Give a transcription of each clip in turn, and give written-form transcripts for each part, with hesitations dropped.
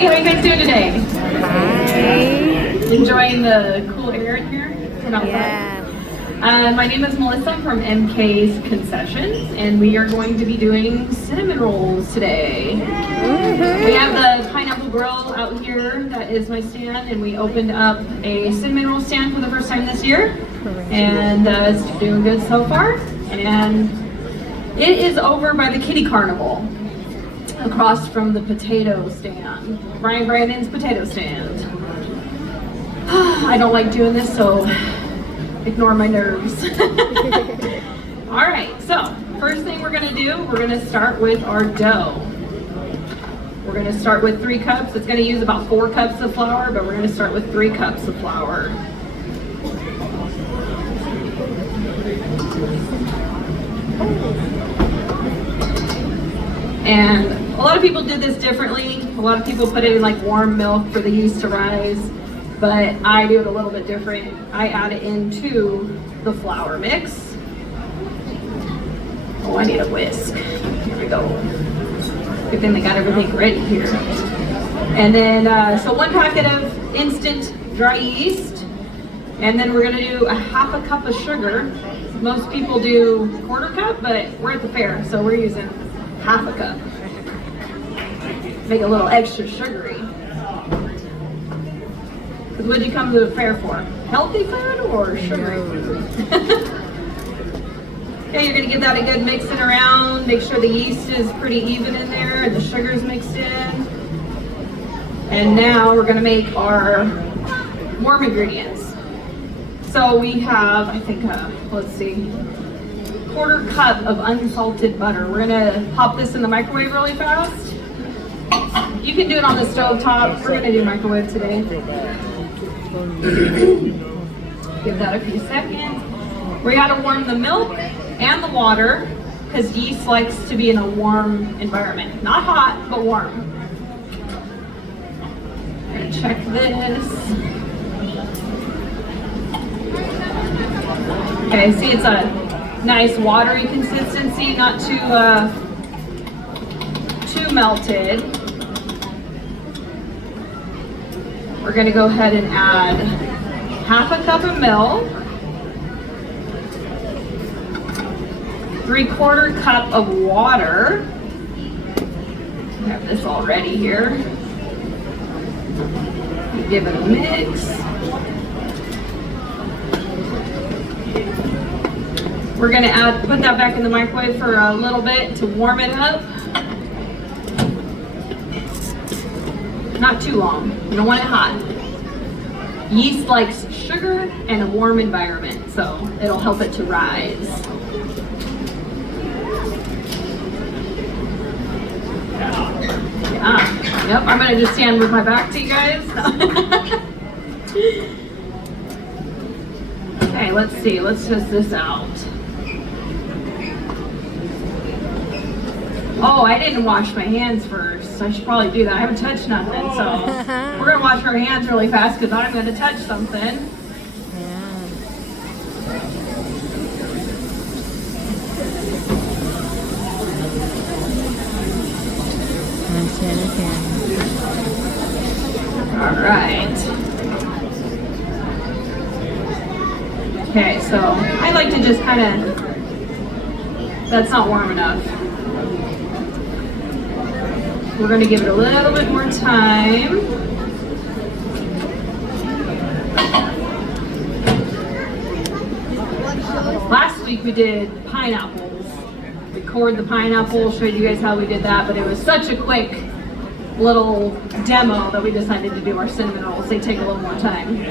How are you guys doing today? Hi. Enjoying the cool air in here? Yeah. My name is Melissa from MK Concessions, and we are going to be doing cinnamon rolls today. We have the pineapple grill out here. That is my stand, and we opened up a cinnamon roll stand for the first time this year, and it's doing good so far. And it is over by the Kitty Carnival, across from the potato stand, Brian Brandon's potato stand. I don't like doing this, so ignore my nerves. All right, so first thing we're gonna do, we're gonna start with our dough. We're gonna start with 3 cups. It's gonna use about 4 cups of flour, but we're gonna start with 3 cups of flour. And a lot of people do this differently. A lot of people put it in like warm milk for the yeast to rise, but I do it a little bit different. I add it into the flour mix. Oh, I need a whisk. Here we go. Good thing they got everything ready here. And then, so 1 packet of instant dry yeast, and then we're gonna do a 1/2 cup of sugar. Most people do 1/4 cup, but we're at the fair, so we're using 1/2 cup. Make it a little extra sugary. Because what did you come to the fair for? Healthy food or sugary food? Okay, you're gonna give that a good mixing around. Make sure the yeast is pretty even in there and the sugar's mixed in. And now we're gonna make our warm ingredients. So we have, I think, let's see, 1/4 cup of unsalted butter. We're gonna pop this in the microwave really fast. You can do it on the stove top. We're gonna do microwave today. Give that a few seconds. We gotta warm the milk and the water because yeast likes to be in a warm environment. Not hot, but warm. And check this. Okay, see it's a nice watery consistency, not too melted. We're gonna go ahead and add 1/2 cup of milk, 3/4 cup of water. I have this all ready here. Give it a mix. We're gonna put that back in the microwave for a little bit to warm it up. Not too long. You don't want it hot. Yeast likes sugar and a warm environment, so it'll help it to rise. Yeah. Yep, I'm gonna just stand with my back to you guys. Okay, let's see. Let's test this out. Oh, I didn't wash my hands first. I should probably do that. I haven't touched nothing, so we're gonna wash our hands really fast because I'm gonna touch something. All right. Okay, so I like to just kind of, that's not warm enough. We're going to give it a little bit more time. Last week we did pineapples. We cored the pineapple, showed you guys how we did that, but it was such a quick little demo that we decided to do our cinnamon rolls. They take a little more time.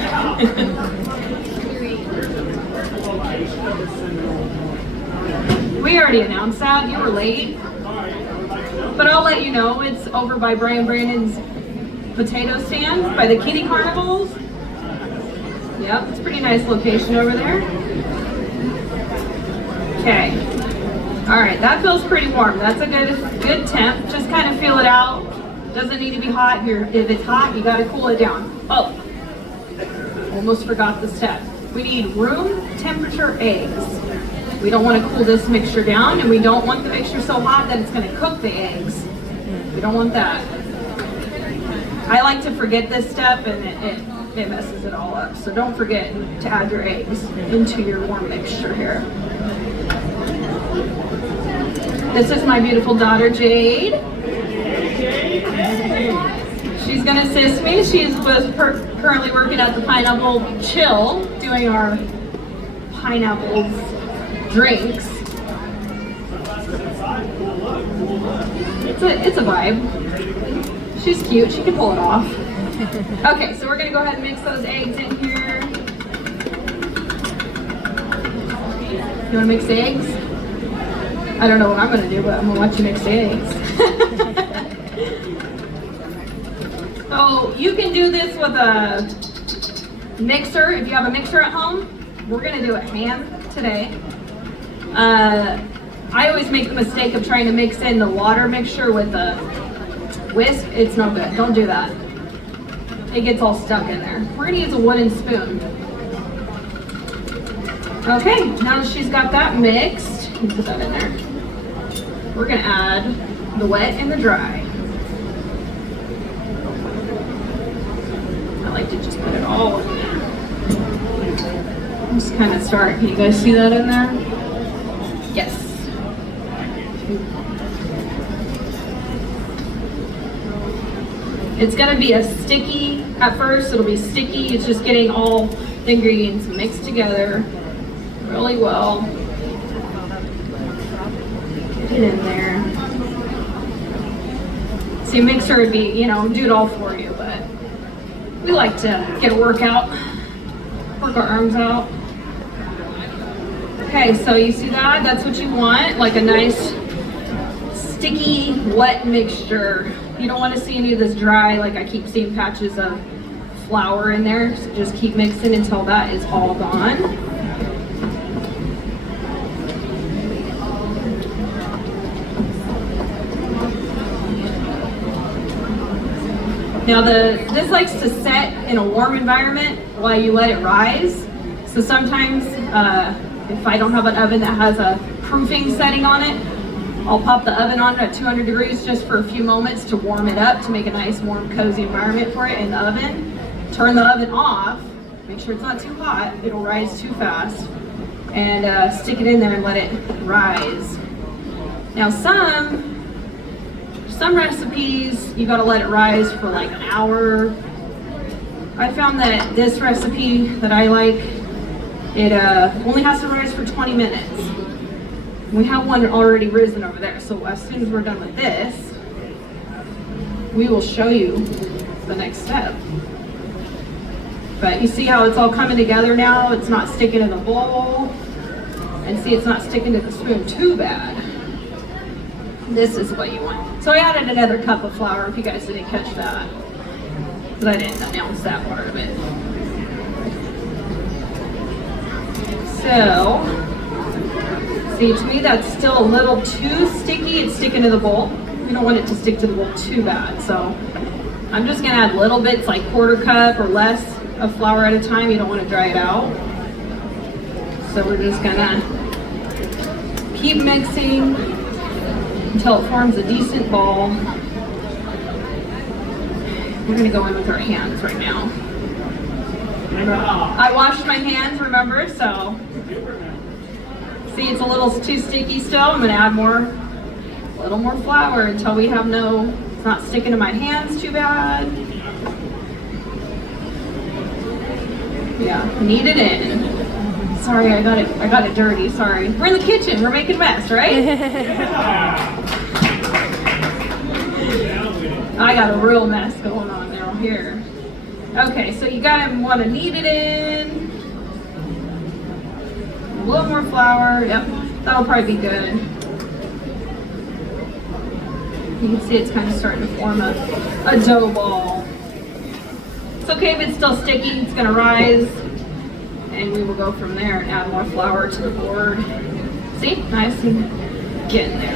We already announced that. You were late. But I'll let you know, it's over by Brian Brandon's potato stand by the Kitty Carnivals. Yep, it's a pretty nice location over there. Okay. All right, that feels pretty warm. That's a good temp. Just kind of feel it out. Doesn't need to be hot. If it's hot, you gotta cool it down. Oh, almost forgot the step. We need room temperature eggs. We don't want to cool this mixture down, and we don't want the mixture so hot that it's going to cook the eggs. We don't want that. I like to forget this step and it messes it all up. So don't forget to add your eggs into your warm mixture here. This is my beautiful daughter, Jade. She's gonna assist me. She's currently working at the Pineapple Chill, doing our pineapple drinks. It's a vibe. She's cute, she can pull it off. Okay, so we're gonna go ahead and mix those eggs in here. You wanna mix the eggs? I don't know what I'm gonna do, but I'm gonna watch you mix the eggs. So you can do this with a mixer, if you have a mixer at home. We're gonna do it hand today. I always make the mistake of trying to mix in the water mixture with a whisk. It's no good, don't do that. It gets all stuck in there. We're gonna use a wooden spoon. Okay, now that she's got that mixed, you put that in there. We're gonna add the wet and the dry. I like to just put it all in there. Just kind of start. Can you guys see that in there? Yes. It's gonna be a sticky, at first it'll be sticky. It's just getting all the ingredients mixed together really well. Get it in there. See, a mixer would be, do it all for you, but we like to get a workout, work our arms out. Okay, so you see that? That's what you want, like a nice sticky, wet mixture. You don't want to see any of this dry, like I keep seeing patches of flour in there. So just keep mixing until that is all gone. Now this likes to set in a warm environment while you let it rise. So sometimes if I don't have an oven that has a proofing setting on it, I'll pop the oven on at 200 degrees just for a few moments to warm it up, to make a nice warm cozy environment for it in the oven. Turn the oven off, make sure it's not too hot, it'll rise too fast, and stick it in there and let it rise. Now some recipes, you gotta let it rise for like an hour. I found that this recipe that I like, it only has to rise for 20 minutes. We have one already risen over there, so as soon as we're done with this, we will show you the next step. But you see how it's all coming together now? It's not sticking to the bowl. And see, it's not sticking to the spoon too bad. This is what you want. So I added another cup of flour, if you guys didn't catch that. Because I didn't announce that part of it. So, see, to me that's still a little too sticky. It's sticking to the bowl. You don't want it to stick to the bowl too bad. So I'm just gonna add little bits, like quarter cup or less of flour at a time. You don't want to dry it out. So we're just gonna keep mixing until it forms a decent ball. We're gonna go in with our hands right now. I washed my hands, remember, so. See, it's a little too sticky still. I'm gonna add a little more flour until we have it's not sticking to my hands too bad. Yeah, knead it in. Sorry, I got it dirty, sorry. We're in the kitchen, we're making a mess, right? I got a real mess going on now here. Okay, so you want to knead it in. A little more flour, yep, that'll probably be good. You can see it's kind of starting to form a dough ball. It's okay if it's still sticky, it's gonna rise. And we will go from there and add more flour to the board. See, nice and getting there.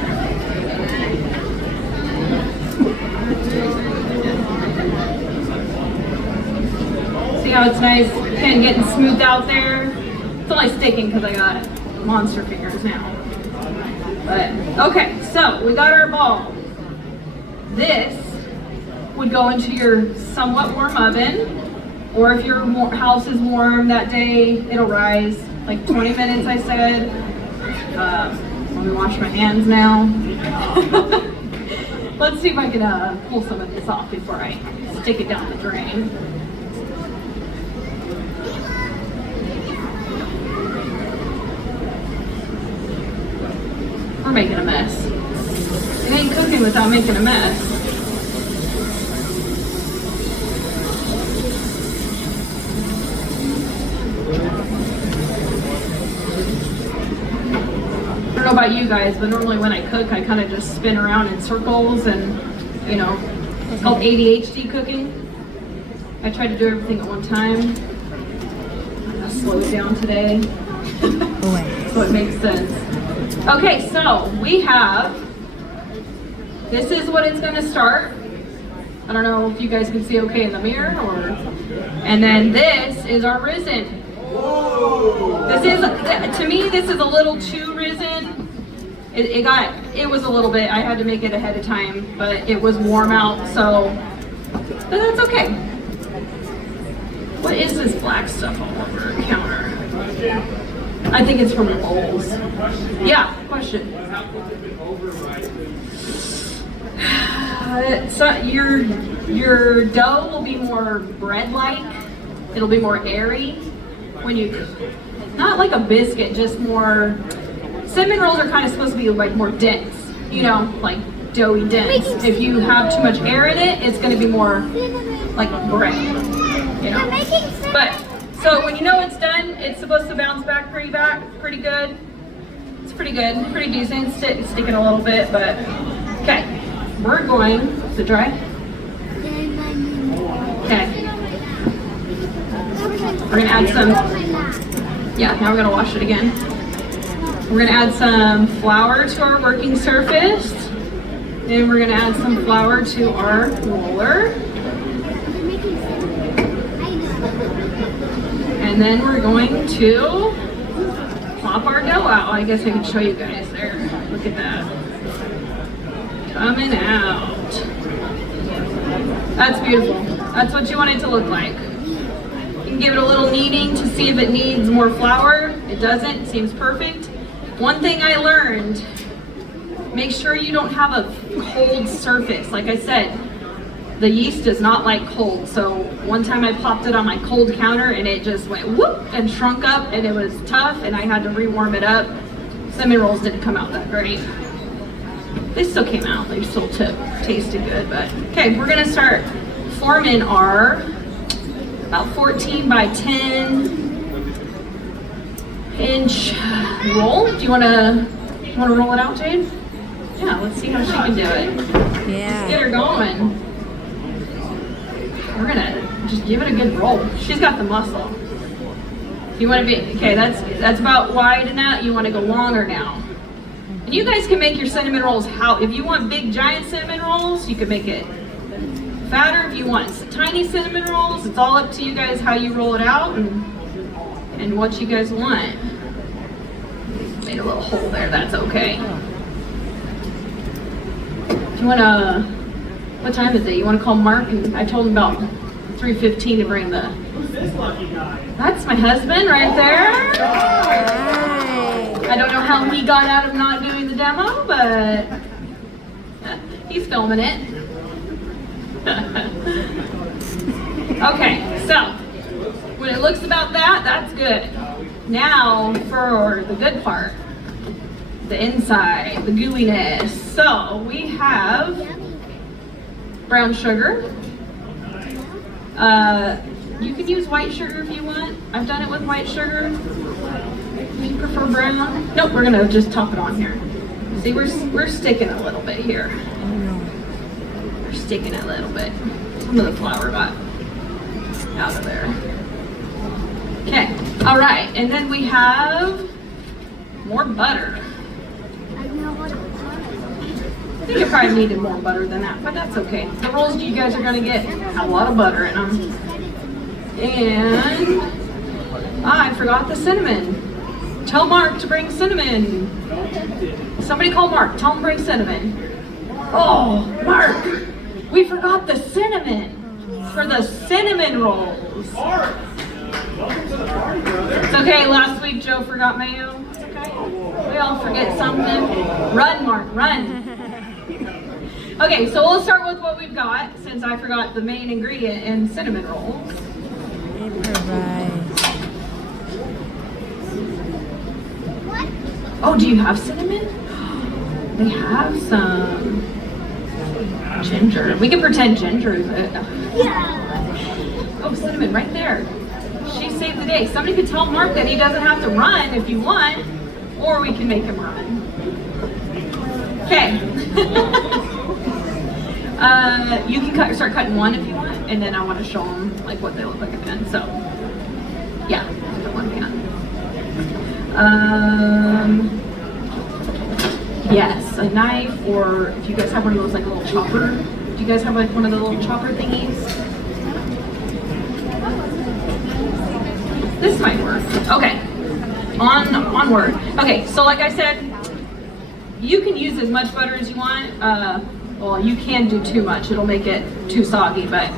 See how it's nice, kind of getting smoothed out there. It's only sticking because I got monster fingers now. But, okay, so we got our ball. This would go into your somewhat warm oven, or if your house is warm that day, it'll rise like 20 minutes, I said. Let me wash my hands now. Let's see if I can pull some of this off before I stick it down the drain. We're making a mess. It ain't cooking without making a mess. I don't know about you guys, but normally when I cook, I kind of just spin around in circles and, you know, it's called ADHD cooking. I try to do everything at one time. I'm gonna slow it down today, so it makes sense. Okay, so we have, this is what it's gonna start. I don't know if you guys can see okay in the mirror, or, and then this is our risen. This is, to me, this is a little too risen. It was a little bit, I had to make it ahead of time, but it was warm out, so, but that's okay. What is this black stuff all over the counter? I think it's from the bowls. Yeah, question. So your dough will be more bread-like. It'll be more airy when you, not like a biscuit, just more. Cinnamon rolls are kind of supposed to be like more dense, you know, like doughy dense. If you have too much air in it, it's going to be more like bread, you know. But so when you know it's done, it's supposed to bounce back pretty good. It's pretty good, pretty decent. Sticking a little bit, but okay. We're going. Is it dry? Okay. We're gonna add some. Yeah, now we're gonna wash it again. We're gonna add some flour to our working surface. And we're gonna add some flour to our roller. And then we're going to plop our dough out. I guess I can show you guys there. Look at that. Coming out. That's beautiful. That's what you want it to look like. You can give it a little kneading to see if it needs more flour. It doesn't. It seems perfect. One thing I learned, make sure you don't have a cold surface. Like I said, the yeast does not like cold. So one time I popped it on my cold counter and it just went whoop and shrunk up and it was tough and I had to rewarm it up. Cinnamon rolls didn't come out that great. They still came out. They still tasted good, but okay, we're gonna start forming our about 14 by 10 inch roll. Do you wanna roll it out, Jade? Yeah, let's see how she can do it. Yeah. Let's get her going. We're gonna just give it a good roll. She's got the muscle. You wanna be, okay, that's about wide enough. You wanna go longer now. And you guys can make your cinnamon rolls if you want big giant cinnamon rolls, you can make it fatter. If you want tiny cinnamon rolls, it's all up to you guys how you roll it out and what you guys want. Made a little hole there, that's okay. Do you wanna, what time is it? You wanna call Mark? And I told him about 3:15 to bring the, Who's this lucky guy? that's my husband right there. I don't know how he got out of not doing the demo, but he's filming it. Okay, so when it looks about that, that's good. Now for the good part, the inside, the gooiness. So we have brown sugar. You can use white sugar if you want. I've done it with white sugar. If you prefer brown. Nope, we're gonna just top it on here. See, we're sticking a little bit here. We're sticking a little bit. Some of the flour got out of there. Okay, all right, and then we have more butter. I think it probably needed more butter than that, but that's okay. The rolls you guys are gonna get have a lot of butter in them. And I forgot the cinnamon. Tell Mark to bring cinnamon. Somebody call Mark, tell him to bring cinnamon. Oh, Mark, We forgot the cinnamon for the cinnamon rolls. It's okay, last week Joe forgot mayo. It's okay. We all forget something. Run, Mark, run. Okay, so we'll start with what we've got since I forgot the main ingredient in cinnamon rolls. Oh, do you have cinnamon? They have some ginger. We can pretend ginger is it. Oh, cinnamon right there. She saved the day. Somebody could tell Mark that he doesn't have to run if you want, or we can make him run. Okay. You can start cutting one if you want, and then I want to show them like what they look like again. So, yeah, the one pan. Yes, a knife, or if you guys have one of those like little chopper. Do you guys have like one of the little chopper thingies? This might work. Okay, onward. Okay, so like I said, you can use as much butter as you want. Well, you can do too much. It'll make it too soggy, but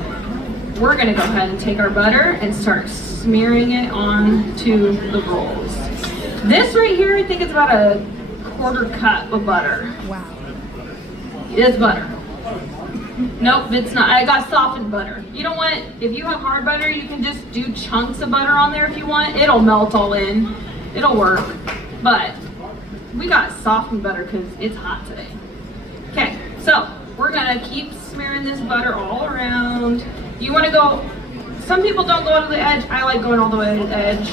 we're gonna go ahead and take our butter and start smearing it onto the rolls. This right here, I think it's about a 1/4 cup of butter. Wow. It's butter. Nope, it's not. I got softened butter. You don't want, if you have hard butter, you can just do chunks of butter on there if you want. It'll melt all in. It'll work. But we got softened butter because it's hot today. Okay, so we're gonna keep smearing this butter all around. You wanna go, some people don't go to the edge. I like going all the way to the edge.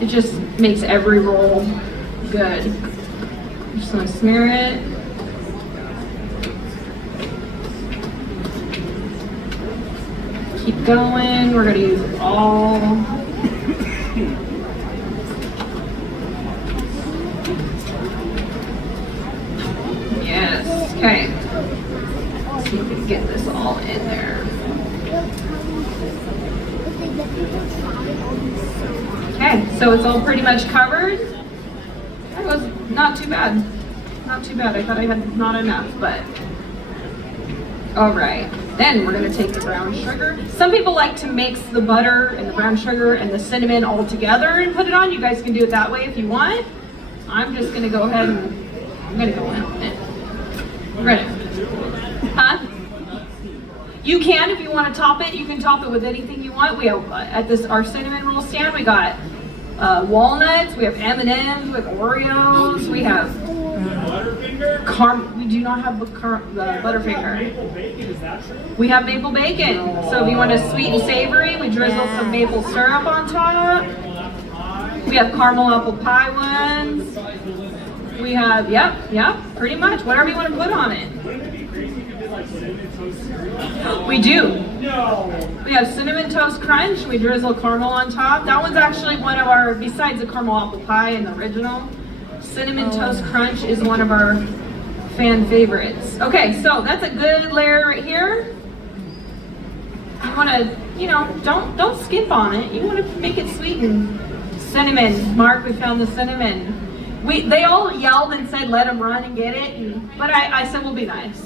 It just makes every roll good. I'm just gonna smear it. Keep going. We're gonna use it all. Yes. Okay. Let's see if we can get this all in there. Okay, so it's all pretty much covered. That was not too bad. Not too bad. I thought I had not enough, but all right. Then we're gonna take the brown sugar. Some people like to mix the butter and the brown sugar and the cinnamon all together and put it on. You guys can do it that way if you want. I'm just gonna go ahead and I'm gonna go in on it. We're gonna, huh? You can, if you want to top it, you can top it with anything you want. We have at our cinnamon roll stand, we got walnuts, we have M&Ms, we have Oreos, we have we do not have the Butterfinger. Maple bacon, is that true? We have maple bacon. So if you want a sweet and savory, we drizzle some maple syrup on top. We have caramel apple pie ones. We have, yep, pretty much whatever you want to put on it. Wouldn't it be crazy if you did like cinnamon toast cereal? We do. No. We have cinnamon toast crunch. We drizzle caramel on top. That one's actually one of our, besides the caramel apple pie and the original, cinnamon toast crunch is one of our fan favorites. Okay, so that's a good layer right here. You want to, don't skip on it. You want to make it sweet and cinnamon. Mark, we found the cinnamon. They all yelled and said, let them run and get it. But I said, we'll be nice.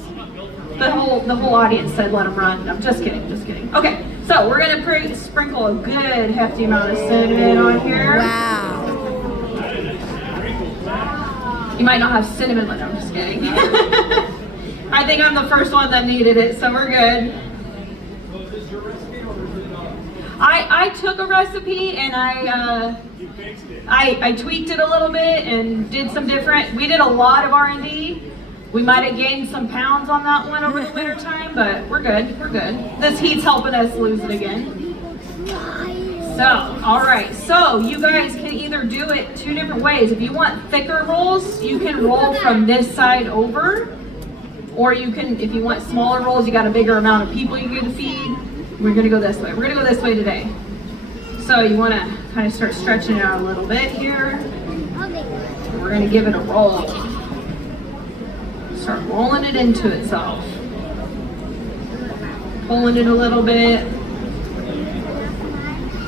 The whole audience said, let them run. I'm just kidding. Okay, so we're going to sprinkle a good hefty amount of cinnamon on here. Wow. You might not have cinnamon with it, I'm just kidding. I think I'm the first one that needed it, so we're good. I took a recipe and I tweaked it a little bit and did some different. We did a lot of R&D. We might have gained some pounds on that one over the winter time, but we're good. This heat's helping us lose it again. So, all right. So you guys can either do it two different ways. If you want thicker rolls, you can roll from this side over, or you can, if you want smaller rolls, you got a bigger amount of people you're going to feed. We're going to go this way. We're going to go this way today. So you want to kind of start stretching it out a little bit here. We're going to give it a roll. Start rolling it into itself. Pulling it a little bit.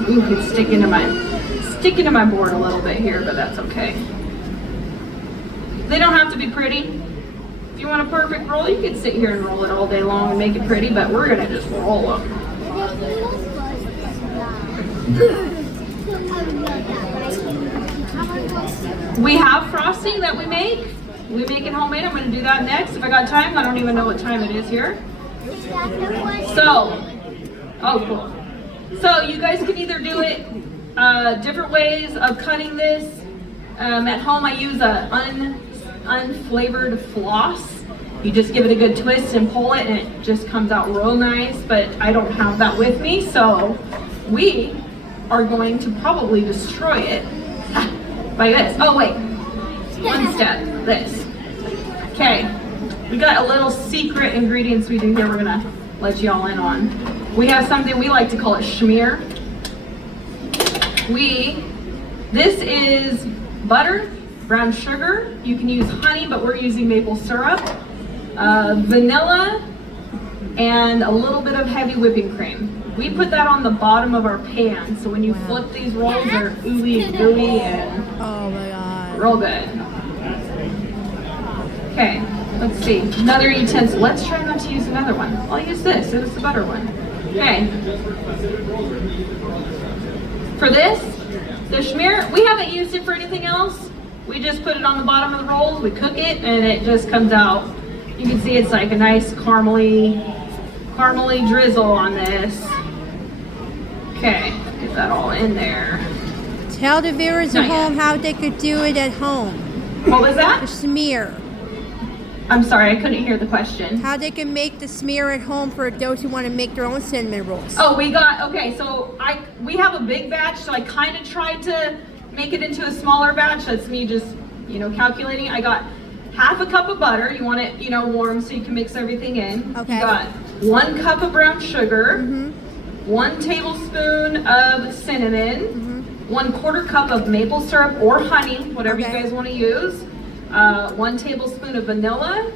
Ooh, it's sticking to my board a little bit here, but that's okay. They don't have to be pretty. If you want a perfect roll, you can sit here and roll it all day long and make it pretty, but we're gonna just roll them. We have frosting that we make. We make it homemade. I'm gonna do that next if I got time. I don't even know what time it is here. So, oh cool. So you guys can either do it different ways of cutting this. At home I use a unflavored floss. You just give it a good twist and pull it and it just comes out real nice, but I don't have that with me, so we are going to probably destroy it by this. Oh wait, one step, this. Okay, we got a little secret ingredients we do here we're gonna let you all in on. We have something we like to call it schmear. This is butter, brown sugar, you can use honey, but we're using maple syrup, vanilla, and a little bit of heavy whipping cream. We put that on the bottom of our pan, so when you flip these rolls, they're ooey and gooey and Oh my god. real good. Okay, let's see, another utensil. Let's try not to use another one. I'll use this, it was the butter one. Okay. For this, the schmear, we haven't used it for anything else. We just put it on the bottom of the rolls, we cook it, and it just comes out. You can see it's like a nice caramely drizzle on this. Okay, get that all in there. Tell the viewers Not at yet. home how they could do it at home. What was The that? smear. I'm sorry, I couldn't hear the question. How they can make the smear at home for those who want to make their own cinnamon rolls. Oh, okay, so we have a big batch, so I kind of tried to make it into a smaller batch. That's me just, calculating. I got half a cup of butter. You want it, warm so you can mix everything in. Okay. You got 1 cup of brown sugar, 1 tablespoon of cinnamon, 1/4 cup of maple syrup or honey, whatever you Okay. guys want to use, 1 tablespoon of vanilla,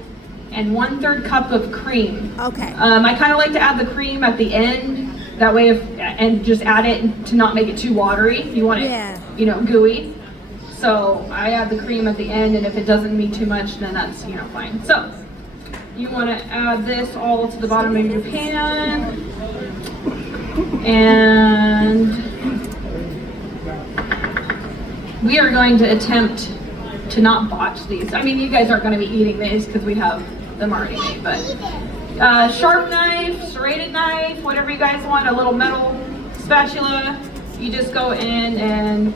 and 1/3 cup of cream. Okay. I kind of like to add the cream at the end, that way and just add it to not make it too watery. You want it, Yeah. gooey. So I add the cream at the end, and if it doesn't need too much, then that's, fine. So you want to add this all to the bottom of your pan. And we are going to attempt to not botch these. I mean, you guys aren't going to be eating these because we have them already made, but sharp knife, serrated knife, whatever you guys want, a little metal spatula. You just go in and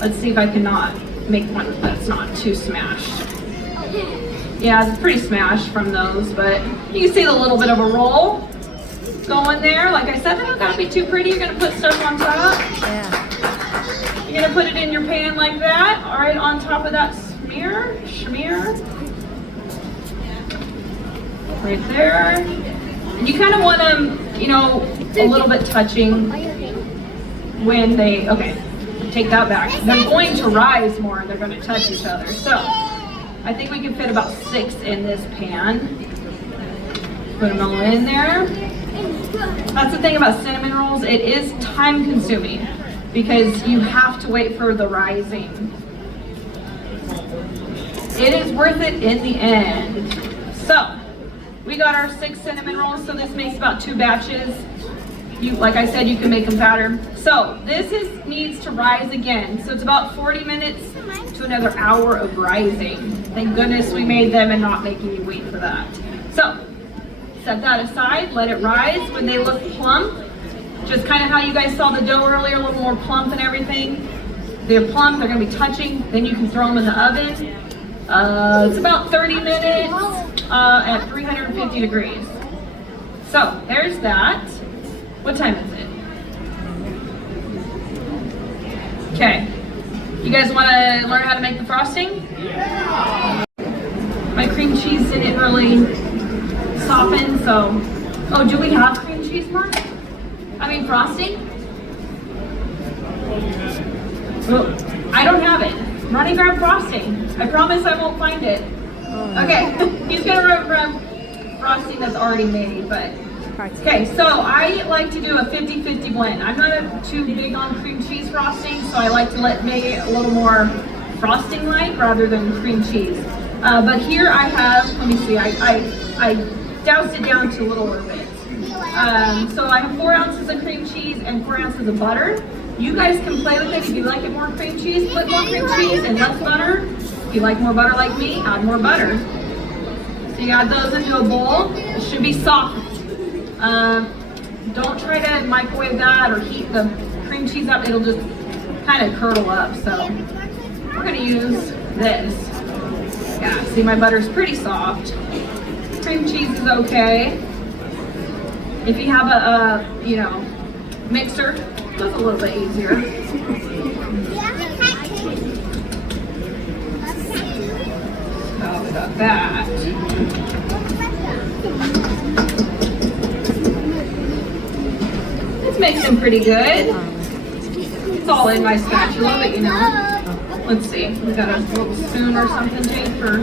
let's see if I can not make one that's not too smashed. Yeah, it's pretty smashed from those, but you can see the little bit of a roll going there. Like I said, they're not gonna be too pretty. You're gonna put stuff on top. Yeah. You're gonna put it in your pan like that, all right, on top of that schmear, right there. And you kind of want them, a little bit touching when they, okay, take that back. They're going to rise more and they're going to touch each other. So I think we can fit about 6 in this pan. Put them all in there. That's the thing about cinnamon rolls. It is time consuming because you have to wait for the rising. It is worth it in the end. So we got our 6 cinnamon rolls, so this makes about 2 batches. Like I said, you can make them fatter. So this needs to rise again. So it's about 40 minutes to another hour of rising. Thank goodness we made them and not making you wait for that. So set that aside, let it rise. When they look plump, just kind of how you guys saw the dough earlier, a little more plump and everything. They're plump, they're gonna be touching, then you can throw them in the oven. It's about 30 minutes at 350 degrees. So there's that. What time is it? Okay. You guys want to learn how to make the frosting? Yeah. My cream cheese didn't really soften, so. Oh, do we have cream cheese, Mark? Frosting? Oh, I don't have it. Run and grab frosting. I promise I won't find it. Okay, he's gonna grab frosting that's already made, but. Okay, so I like to do a 50-50 blend. I'm not too big on cream cheese frosting, so I like to make it a little more frosting-like rather than cream cheese. But here I have, let me see, I doused it down to littler bits. So I have 4 ounces of cream cheese and 4 ounces of butter. You guys can play with it. If you like it more cream cheese, put more cream cheese and less butter. If you like more butter like me, add more butter. So you add those into a bowl. It should be soft. Don't try to microwave that or heat the cream cheese up. It'll just kind of curdle up. So we're gonna use this. Yeah, see my butter's pretty soft. Cream cheese is okay. If you have a you know, mixer, it's a little bit easier. So we got that. It's mixing pretty good. It's all in my spatula, but you know. Let's see. We got a little spoon or something, Jake, for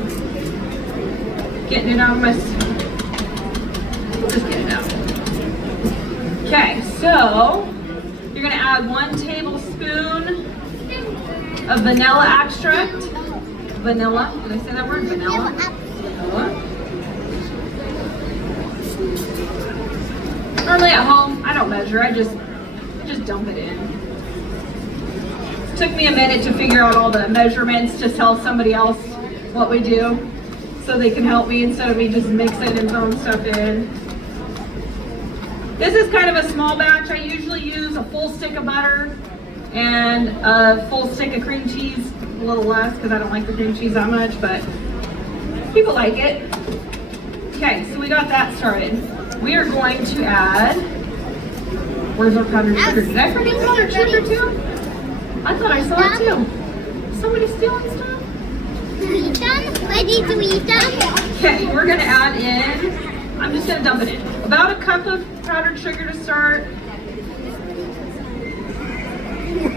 getting it out of my. We'll just get it out. Okay, so you're gonna add 1 tablespoon of vanilla extract. Vanilla. Did I say that word? Vanilla. Vanilla. Normally at home, I don't measure. I just dump it in. It took me a minute to figure out all the measurements to tell somebody else what we do, so they can help me instead of me just mixing and throwing stuff in. This is kind of a small batch. I usually use a full stick of butter and a full stick of cream cheese, a little less because I don't like the cream cheese that much, but people like it. Okay, so we got that started. We are going to add, where's our powdered sugar? Did I forget powdered sugar too? I thought I saw it too. Somebody stealing stuff? Ready to eat them? Okay, we're gonna add in, I'm just gonna dump it in. About a cup of powdered sugar to start.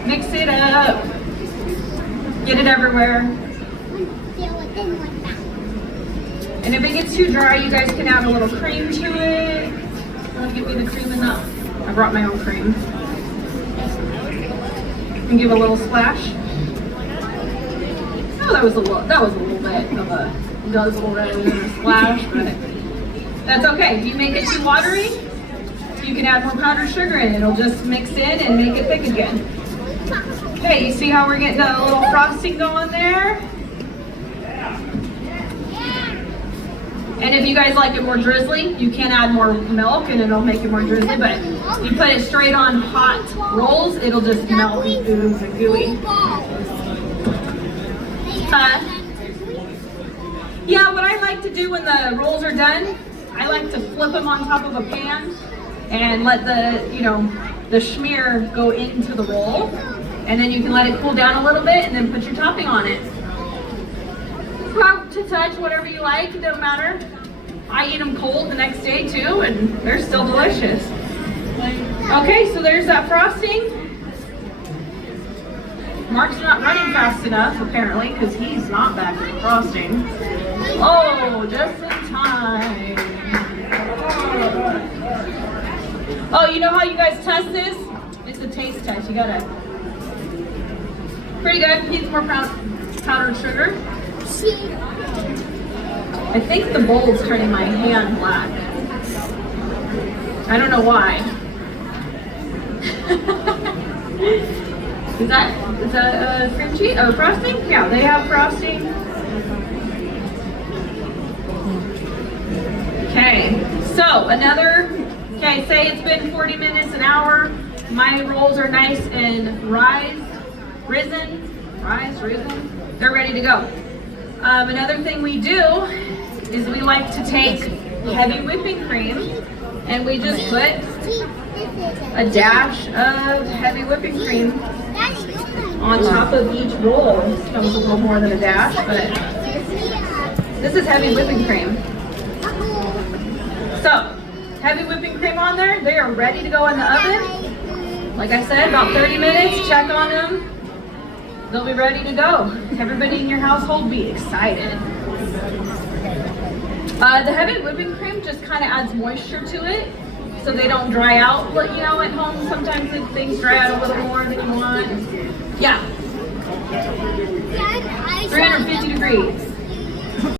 Mix it up. Get it everywhere. And if it gets too dry, you guys can add a little cream to it. Want to give me the cream in that? I brought my own cream. And give a little splash. Oh, that was a little bit of a guzzle rather than a splash, but that's okay. If you make it too watery, you can add more powdered sugar in. It'll just mix in and make it thick again. Okay, you see how we're getting a little frosting going there? And if you guys like it more drizzly, you can add more milk and it'll make it more drizzly, but you put it straight on hot rolls, it'll just melt and ooze and gooey. Yeah, what I like to do when the rolls are done, I like to flip them on top of a pan and let the, you know, the schmear go into the roll. And then you can let it cool down a little bit and then put your topping on it. Hot to touch, whatever you like, it don't matter. I eat them cold the next day too, and they're still delicious. Okay, so there's that frosting. Mark's not running fast enough, apparently, because he's not back in the frosting. Oh, just in time. Oh, you know how you guys test this? It's a taste test. You gotta. Pretty good. Needs more powdered sugar. I think the bowl's turning my hand black. I don't know why. Is that cream cheese? Oh, frosting? Yeah, they have frosting. Okay, so okay, say it's been 40 minutes, an hour. My rolls are nice and risen. They're ready to go. Another thing we do is we like to take heavy whipping cream and we just put a dash of heavy whipping cream on top of each roll. This comes a little more than a dash, but this is heavy whipping cream. So, heavy whipping cream on there. They are ready to go in the oven. Like I said, about 30 minutes, check on them. They'll be ready to go. Everybody in your household be excited. The heavy whipping cream just kind of adds moisture to it so they don't dry out. But you know, at home sometimes things dry out a little more than you want. Yeah. 350 degrees.